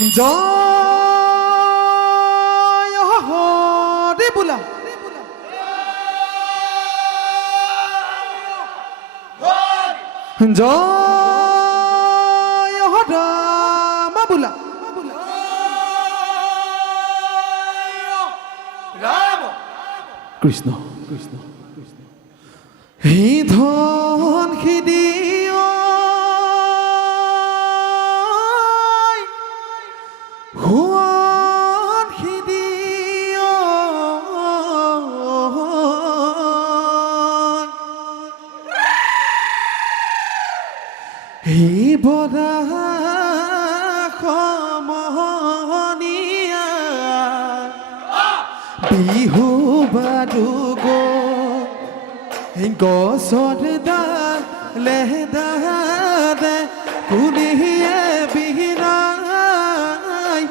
জয় হৰে বোলা জয় ৰাম বোলা ৰাম কৃষ্ণ কৃষ্ণ কৃষ্ণ হে ধন খিদিও হুয়ান খিদিও হে বৰা সমহনীয়া বিহু বাদুগ গছৰ ডালে ডালে কুলিয়ে বিৰাই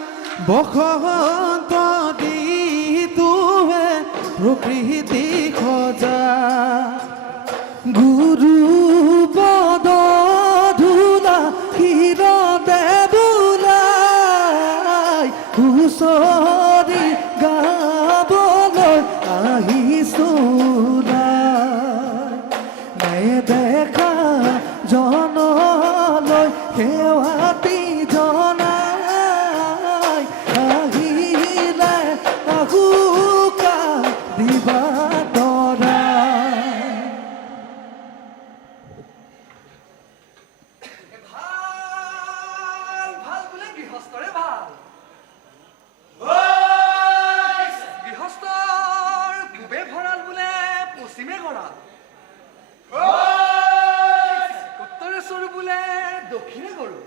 বসন্ত দিতুৱে প্ৰকৃতি সজা গুৰু পদ ধূলা কিৰণে বোলাই হুঁচৰি গাবলৈ আহিছোঁ নেদেখা জনলৈ সেৱাতি জনাই আহিলে আহুকা দিবা তৰাই ভাল ভাল বোলে গৃহস্থৰে ভাল গৃহস্থৰ পূবে ভঁৰাল বোলে পশ্চিমে গঁৰাল উত্তৰেশ্বৰ বোলে দক্ষিণে গৰু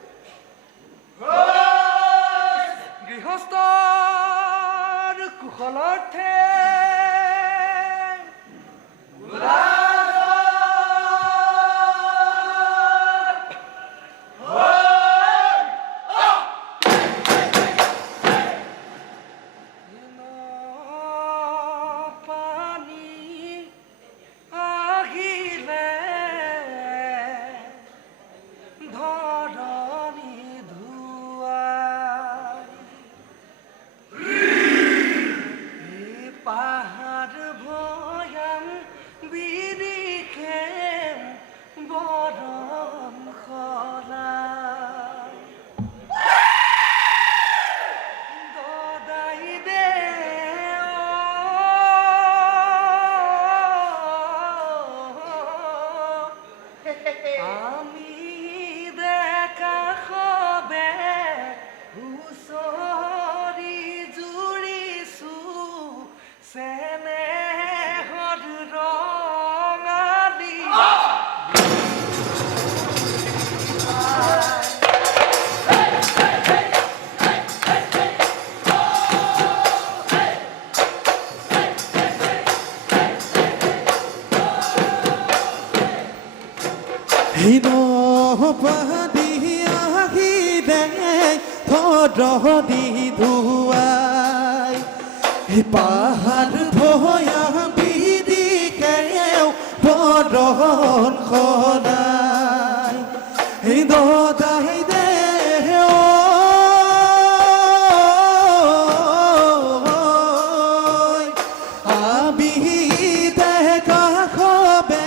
গৃহস্থৰ কুশলাৰ্থে হীন পাদি আহিলে থদি ধুৱাই পাহাৰ ভয়া বিদিকেও বৰণ সদায় দদাই দে আমি দেখা খবে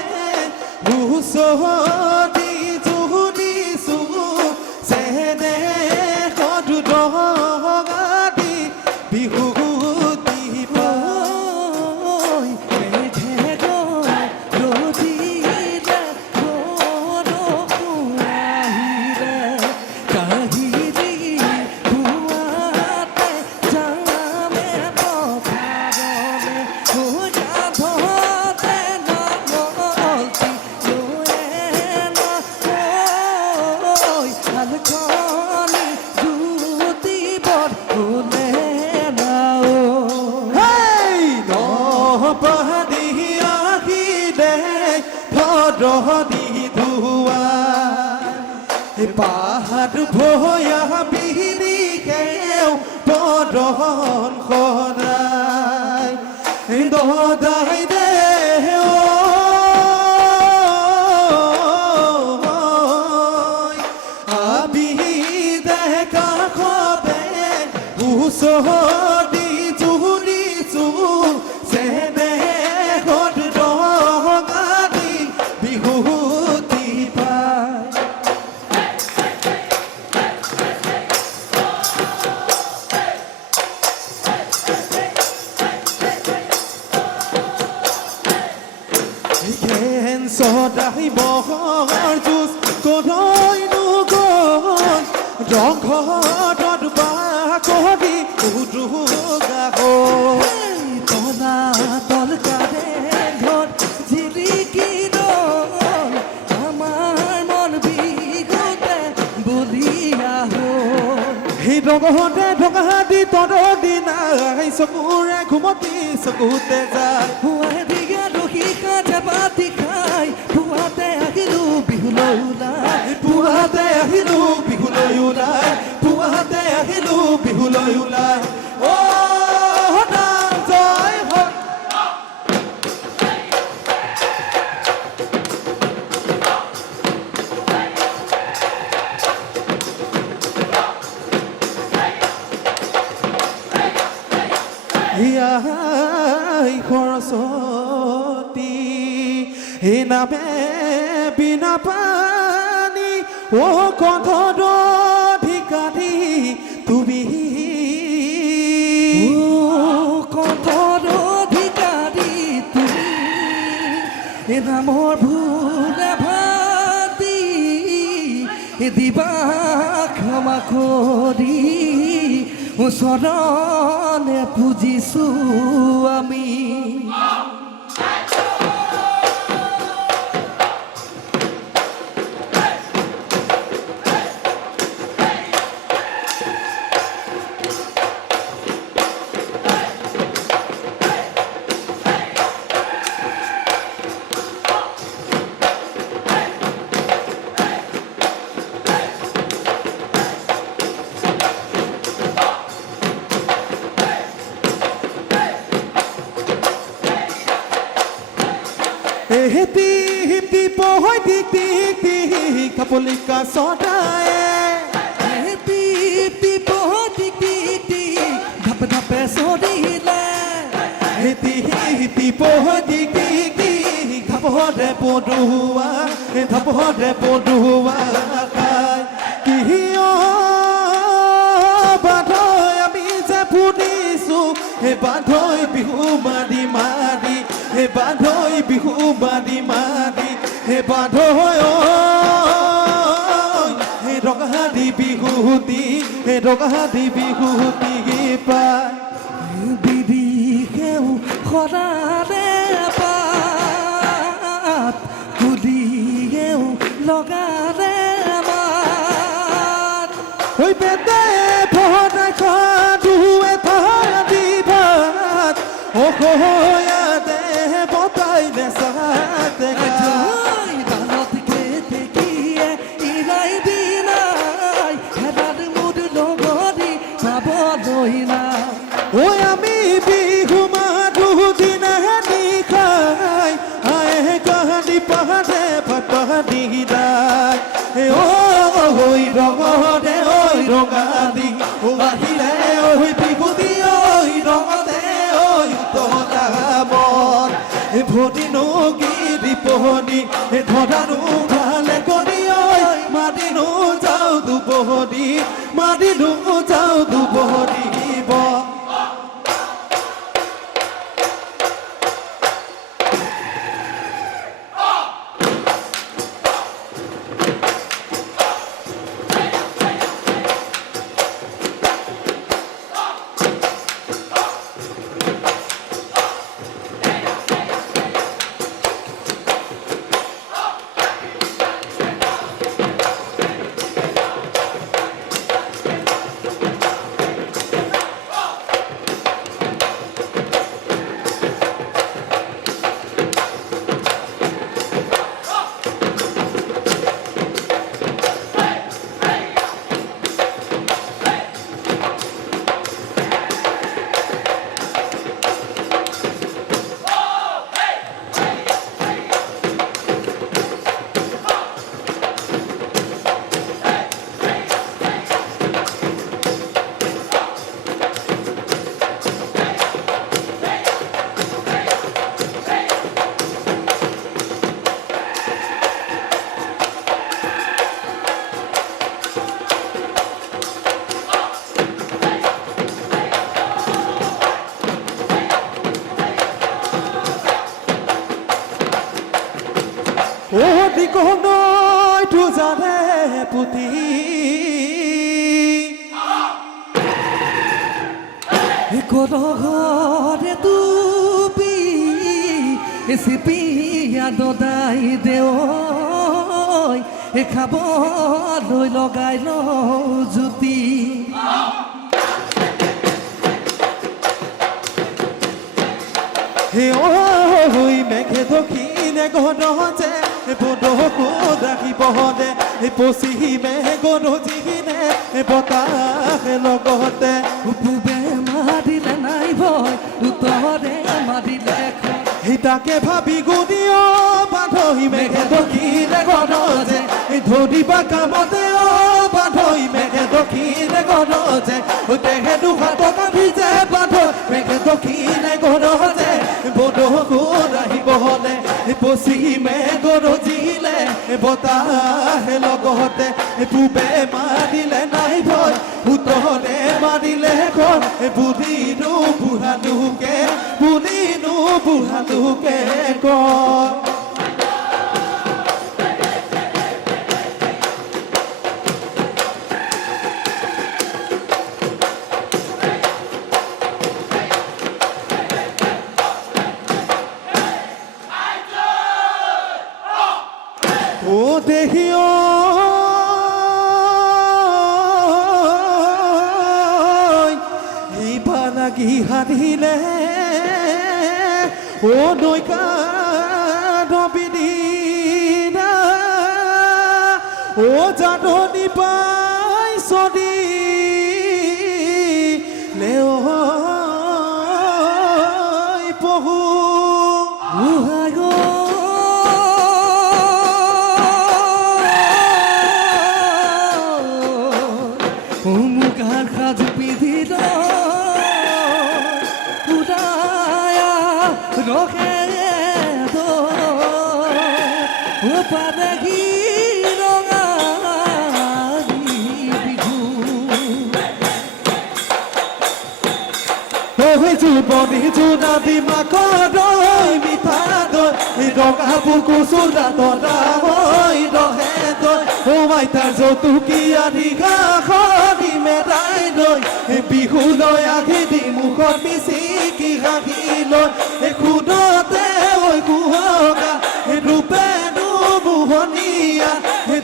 হুঁচৰি জুৰিছোঁ চেনে সদু ৰঙাদি বিহু পাহাড় ভয়া বিৰিকেও বৰণ সদায় দদাই দে আবি দেখা খবে ওচৰদি জুৰিছো চেনেহত ৰঙালী বিহুতি পায় সদাই বহৰ যুঁজ কলৈনো গ'ল ৰংঘৰত বাস কৰি উদুগা হ'ল তলা তলকাৰে ঘৰ জিলিকি ৰল আমাৰ মন বিহুতে বলিয়া হ'ল সেই ৰঙতে ঢকা দি তৰৰ দিনাই চকুৰে ঘুমতি চকুতে যায় হুৱাই দিয়া ৰখি কাজা পাতি খাই পুৱাতে আহিলো বিহুলৈ ওলাই পুৱাতে আহিলো বিহুলৈ ওলাই পুৱাতে আহিলো বিহুলৈ ওলাই অ নাম জয় হ'ল হিয়াই সৰস্বতী হে নামে বিনা পানী ও কণ্ঠৰ অধিকাৰী তুমি কণ্ঠৰ অধিকাৰী তুমি এ নামৰ ভুলে ভাতি দিবা ক্ষমা কৰি চৰণে পুজিছো আমি হেপি হেপি পহৈ টিক টিক টিক কাপলিকা সদায়ে হেপি টিক টিক টিক ধাপ ধাপে চলিলে হেপি হেপি পহৈ টিক টিক টিক ধাপৰে পদুৱা ধাপৰে পদুৱা খাই কিয় বাধৈ আমি যে ফুটিছো হে বাধৈ বিহু মাৰি মাৰি হে বাধৈ বিহু মাৰি মাৰি হে বাধৈ হে ৰঙালী বিহুতি হে ৰঙালী বিহুতি পায় বিদিশেও সদাৰে পাত কুলিয়েও লগাৰে মাত ঐ বেদে ভৰাই খাদুৱে ভাদি ভাত অসহায়তে বতাইলে চাতে দানত কেতেকিয়ে ইলাই দিনাই হেৰাত মুদ লগৰি পাবলৈ নাই ঐ আমি বিহু মাৰো দিনাহে নিশাই আয়ে কাহানি পাহাৰে ভাত পাহানি দাই ঐ ৰঙতে ঐ ৰঙালী ঐ আহিলে ঐ বিহুতি ঐ ৰঙতে ঐ উতলা মন ভদিনো গিৰি পহনি ধৰানো ভালে কৰি ঐ মাদিনো যাওঁ দুবহৰি মাদিনো যাওঁ দুবহৰিব দিকনৈ তুজাৰে পুতি ঘৰে তুপি চিপিয়া দদাই দেও খাবলৈ লগাই লওঁ জুতি হে ঐ মেঘে দক্ষিণে গণজে বনকো ৰাখিব দে পশ্চিমে গণজিনে বতাহে লগতে পূবে মাৰিলে নাই ভয় উত্তৰে মাৰিলে তাকে ভাবি গুণিও বান্ধৈ মেঘে দক্ষিণে গণজে ধৰিবা কামতে বান্ধৈ মেঘে দক্ষিণে গণজে দেহে দুহাত কান্দিছে বান্ধৈ মেঘে দক্ষিণে গণজে বনকো ৰাখিব দে পশ্চিমে গৰজিলে বতাহে লগতে পূবে মাৰিলে নাই ভয় উত্তৰে মাৰিলে খন বুলিনো বুঢ়ালোকে কয় ও দেহিও এইবাৰ লাগি হাৰিলে ও নৈকা দবিদিনা ও জাননী পাই চদি লেও পহু মুগাৰ সাজ পিন্ধিল উদায়া ৰখে পানেগি ৰঙালী বিহু জীৱনী জোনাবী মাকৰ মিঠা দৈ ৰঙা বুকু চোলা তৰা হৈ ৰহে দৈ আইতাৰ জতুকীয়া দীঘাখনি মেৰাই লৈ বিহুলৈ আঘিদি মুখত মিচিকি হাঁহি লৈ খুদতে ঐ কুহকা ৰূপে নুমোহনীয়া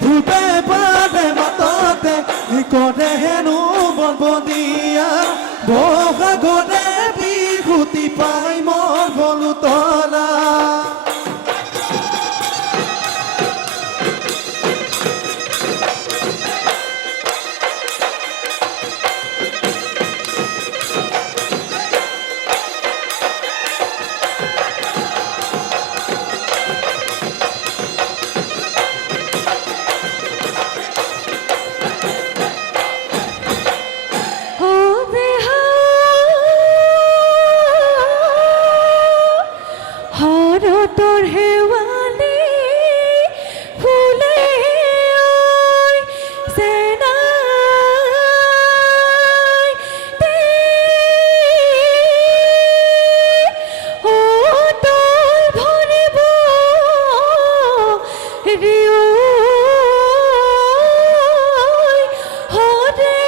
ধূপে পাতে মাততে কৰে হেনো বনবনীয়া বহাগতে বিহুতি পাই মোৰ বলো তলা তোর হেওয়ালি ফুলে সেনাই তে ও তোর ভরিব রিও হরে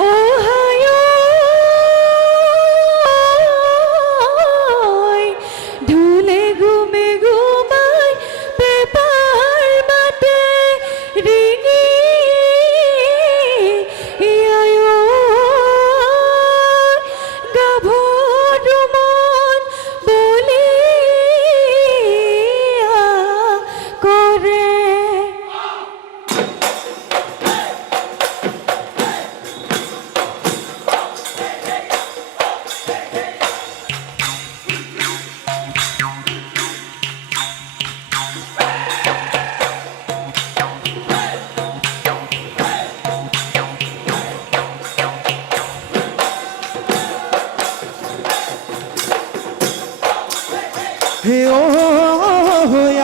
ও হায় ধুলে ঘুমে ঘুমাই পেপার মাতে রিঙি ইয়ায়ো গাভরু মন বলিয়া করে হে ও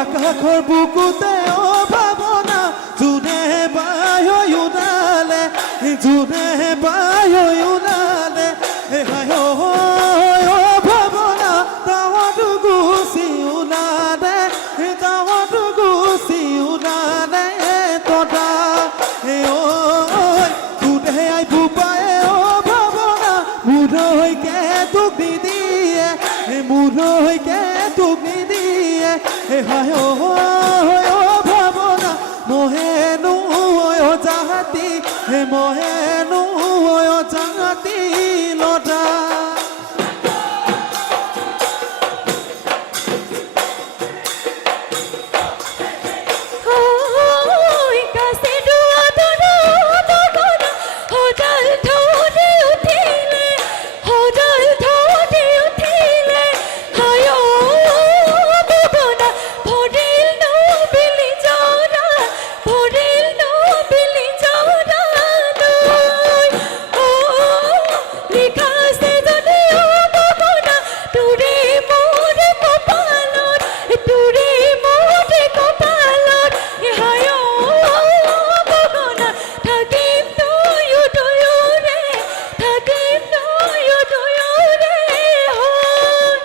আকাশৰ বুকুতে ও ভাৱনা যোনে বায় উনালে যোনে বায় উনালে হে হায় ও ভাৱনা তাহত গুচি ওলালে হে হায় ও ভাবনা মহেনু ও জাহাতি হে মহেনু ও জাহাতি লতা ওই কাছে ডুয়া ধরো তখন হোদল ধরে উঠিলে হোদল ধরে উঠিলে হায় বগনা ভরিল নবিলি জরা ভরিল নবিলি জরা নয় ও লিখাছে যদি ও বগনা তুরে মোরে কপালত তুরে মোরে কপালত হায় বগনা থাকিম তুয়ো রে থাকিম তুয়ো রে হয়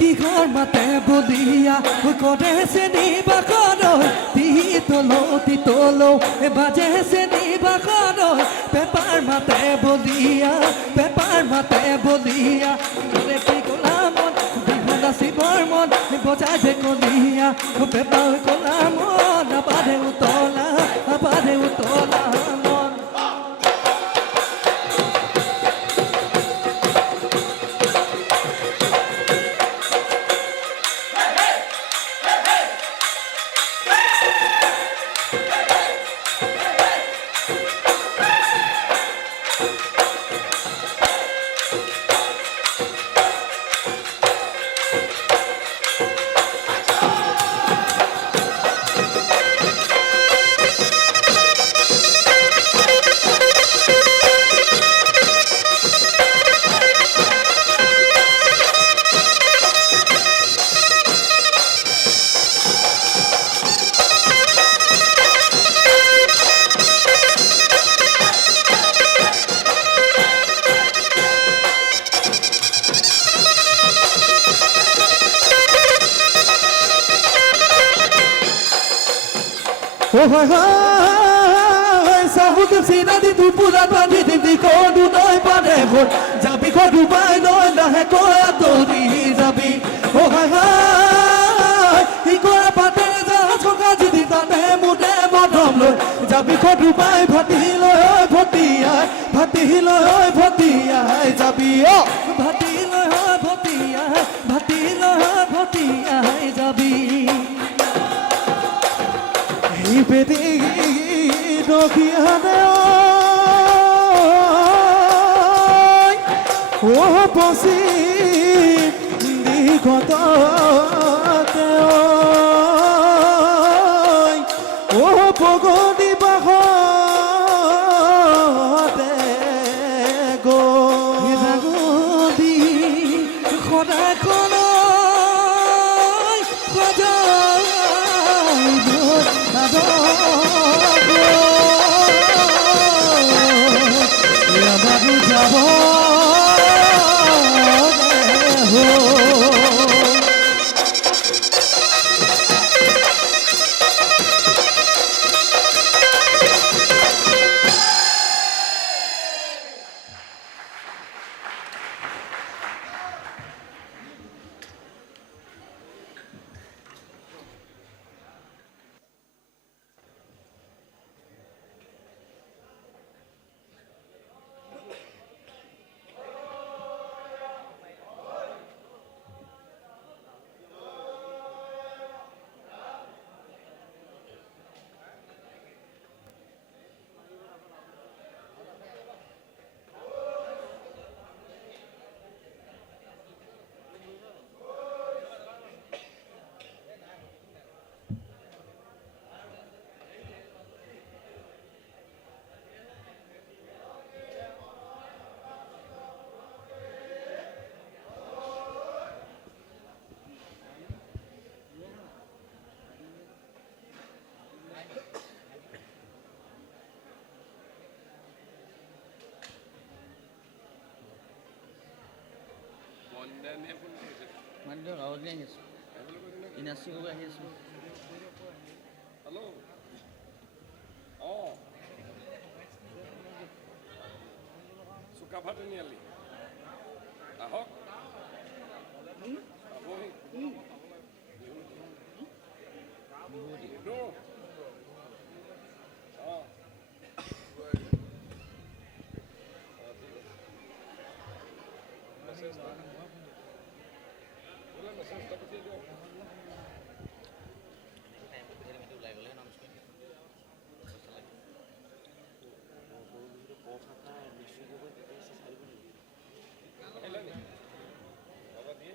কিহৰ মাতে বলিয়া কৰে চেনিবা কৰৈ তিতলো বাজে চেনিবা কৰৈ পেপাৰ মাতে বলিয়া কৰে কি কলা মন বিহু নাচিবৰ মন বজাই যে কলিয়া পেপাৰ কলা মন আবাৰে উতলা মন ও হায় হায় সাহুদ সিনাদি দুপুরা বাঁধি দিদি কোডু নয় পারে ভোর যাবি কোডু বাই নয় লাহে কয়া তোরি যাবি ও হায় হায় ই কয়া পাতে যা ছকা যদি তাতে মুদে মধম লয় যাবি কোডু বাই ভাতি লয় ভতিয়াই যাবি ও ভাতি লয় ভতিয়াই যাবি এই বেদি দখিয়ানে ও পছি দিঘতে ও পগনি বাহতে গো গবি সদায় কলৈ সজাই বাবু যাব মানে দিয়ক আউলি আহি আছোঁ ইনাচি কৰিব আহি আছোঁ হেল্ল' অঁ চুকাফা তিনিআলি আহক পাবহি বিহু অঁ মেছেজটা পঠিয়াই দিয়ক আহিলে নি বাবা দিয়ে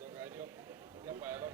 জগাই দিয়ক এতিয়া পাই লওক